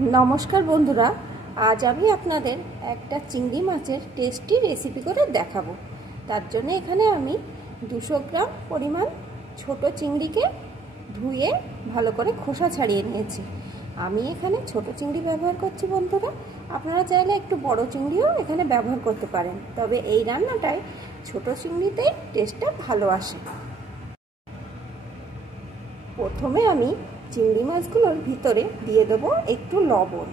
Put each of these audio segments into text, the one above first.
नमस्कार बंधुरा आज आमी आपनादेर एकटा चिंगड़ी माछेर टेस्टी रेसिपि करे देखाबो। तार जोन्नो एखाने आमी 200 ग्राम परिमाण छोटो चिंगड़ीके धुए भालो करे खोसा छाड़िए निয়েছি। आमी एखाने छोटो चिंगड़ी व्यवहार करছি बंधुरा, आपनारा चाइले एकटु बड़ो चिंगड़िও एखाने व्यवहार करते पारेन, तबे এই রান্নাটায় छोटो चिंगड़ीতেই टेस्टটা ভালো আসে। प्रथमे आमी चिंगड़ी माछगुलोर भितरे दिए देब एकटू लवण,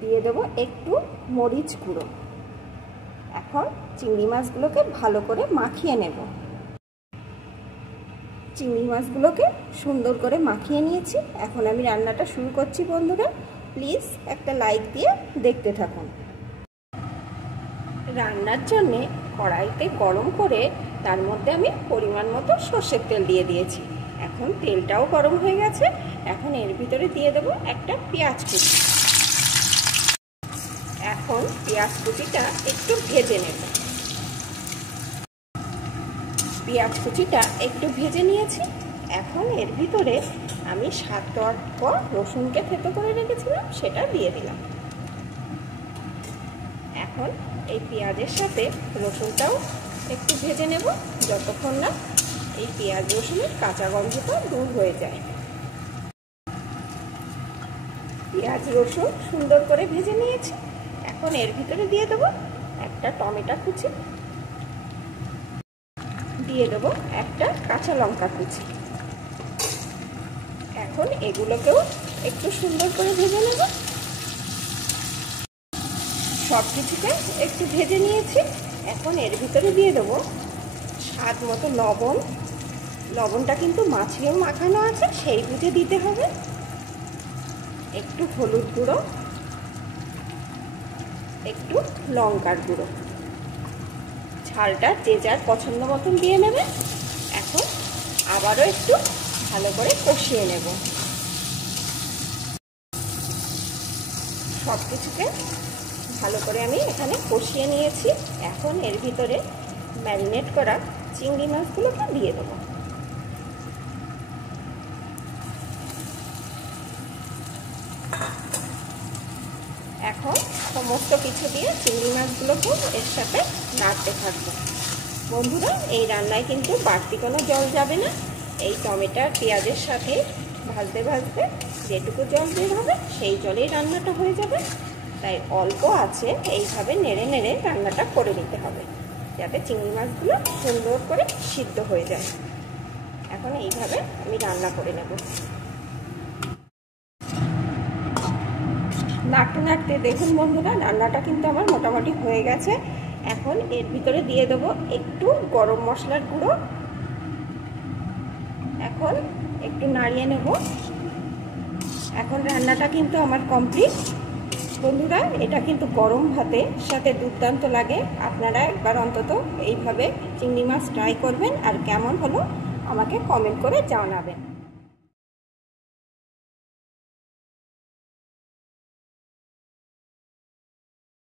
दिए देब एकटू मरिच गुঁড়ো। এখন চিংড়ি মাছগুলোকে ভালো করে মাখিয়ে নেব। চিংড়ি মাছগুলোকে সুন্দর করে মাখিয়ে নিয়েছি। এখন আমি রান্নাটা শুরু করছি বন্ধুরা, প্লিজ একটা লাইক দিয়ে দেখতে থাকুন। রান্নার জন্য কড়াইতে গরম করে তার মধ্যে আমি পরিমাণ মতো সরষের তেল দিয়ে দিয়েছি। এখন তেলটাও গরম হয়ে গেছে। এখন এর ভিতরে দিয়ে দেব একটা পেঁয়াজ কুচি। এখন পেঁয়াজ কুচিটা একটু ভেজে নেব। পেঁয়াজ কুচিটা একটু ভেজে নিয়েছি। এখন এর ভিতরে আমি 7-8 কোয়া রসুনকে থেতো করে রেখেছিলাম, সেটা দিয়ে দিলাম। এখন এই পেঁয়াজের সাথে রসুনটাও একটু ভেজে নেব, যতক্ষণ না এই পেঁয়াজ রসুনের কাঁচা গন্ধটা দূর হয়ে যায়। পেঁয়াজ রসুন সুন্দর করে ভেজে নিয়েছি। এখন এর ভিতরে দিয়ে দেব একটা টমেটো কুচি, দিয়ে দেব একটা কাঁচা লঙ্কা কুচি। এখন এগুলোকেও একটু সুন্দর করে ভেজে নেব। সব কিছুকে একটু ভেজে নিয়েছি। এখন এর ভিতরে দিয়ে দেবো স্বাদ মতো লবণ। লবণটা কিন্তু মাছেও মাখানো আছে, সেই বুঝে দিতে হবে। একটু হলুদ গুঁড়ো, একটু লঙ্কার গুঁড়ো। ঝালটা যে যার পছন্দ মতন দিয়ে নেবে। এখন আবারও একটু ভালো করে কষিয়ে নেব। সব কিছুকে ভালো করে আমি এখানে কষিয়ে নিয়েছি। এখন এর ভিতরে ম্যারিনেট করা চিংড়ি মাছগুলোকে দিয়ে দেবো। এখন সমস্ত কিছু দিয়ে চিংড়ি মাছগুলোকে এর সাথে নাড়তে থাকবো। বন্ধুরা, এই রান্নায় কিন্তু বাড়তি কোনো জল যাবে না। এই টমেটো পেঁয়াজের সাথে ভাজতে ভাজতে যেটুকু জল বের হবে সেই জলেই রান্নাটা হয়ে যাবে। তাই অল্প আছে এইভাবে নেড়ে নেড়ে রান্নাটা করে নিতে হবে, যাতে চিংড়ি মাছগুলো সুন্দর করে সিদ্ধ হয়ে যায়। এখন এইভাবে আমি রান্না করে নেব। নাড়তে নাড়তে দেখুন বন্ধুরা, রান্নাটা কিন্তু আমার মোটামুটি হয়ে গেছে। এখন এর ভিতরে দিয়ে দেবো একটু গরম মশলার গুঁড়ো। এখন একটু নাড়িয়ে নেব। এখন রান্নাটা কিন্তু আমার কমপ্লিট। বন্ধুরা, এটা কিন্তু গরম ভাতের সাথে দুর্দান্ত লাগে। আপনারা একবার অন্তত এইভাবে চিংড়ি মাছ ট্রাই করবেন, আর কেমন হলো আমাকে কমেন্ট করে জানাবেন।